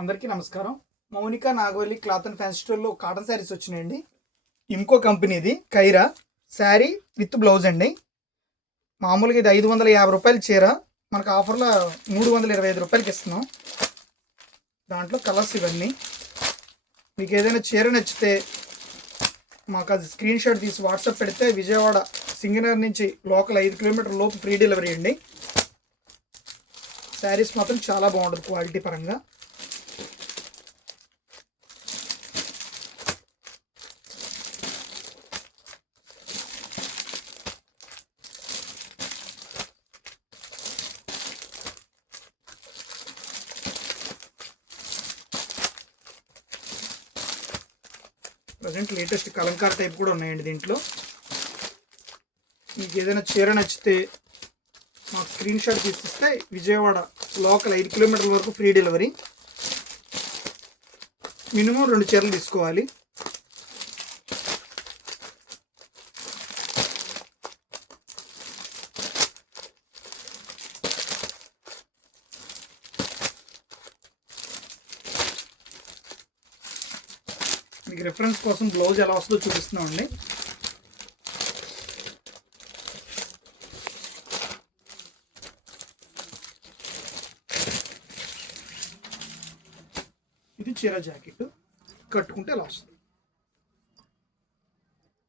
అందరికీ నమస్కారం. మౌనిక నాగవల్లి cloth and fancy స్టోర్లో కాటన్ శారీస్ వచ్చినాయండి. ఇంకో కంపెనీది కైరా శారీ విత్ బ్లౌజ్ అండి. మామూలుగా ఇది 550 రూపాయల చీర మనకు ఆఫర్లో 325 రూపాయలకి ఇస్తున్నాం. దాంట్లో కలర్స్ ఇవన్నీ. మీకు ఏదైనా చీర నచ్చితే మాకు అది స్క్రీన్ షాట్ తీసి వాట్సాప్ పెడితే విజయవాడ సింగనగర్ నుంచి లోకల్ 5 కిలోమీటర్ల లోపు ఫ్రీ డెలివరీ అండి. శారీస్ మాత్రం చాలా బాగుంటుంది క్వాలిటీ పరంగా. ప్రజెంట్ లేటెస్ట్ కలంకార్ టైప్ కూడా ఉన్నాయండి దీంట్లో. మీకు ఏదైనా చీర నచ్చితే మాకు స్క్రీన్ షాట్ తీసిస్తే విజయవాడ లోకల్ 5 కిలోమీటర్ల వరకు ఫ్రీ డెలివరీ. మినిమం 2 చీరలు తీసుకోవాలి. మీకు రెఫరెన్స్ కోసం బ్లౌజ్ ఎలా వస్తుందో చూపిస్తున్నామండి. ఇది చీర జాకెట్ కట్టుకుంటే ఎలా వస్తుంది.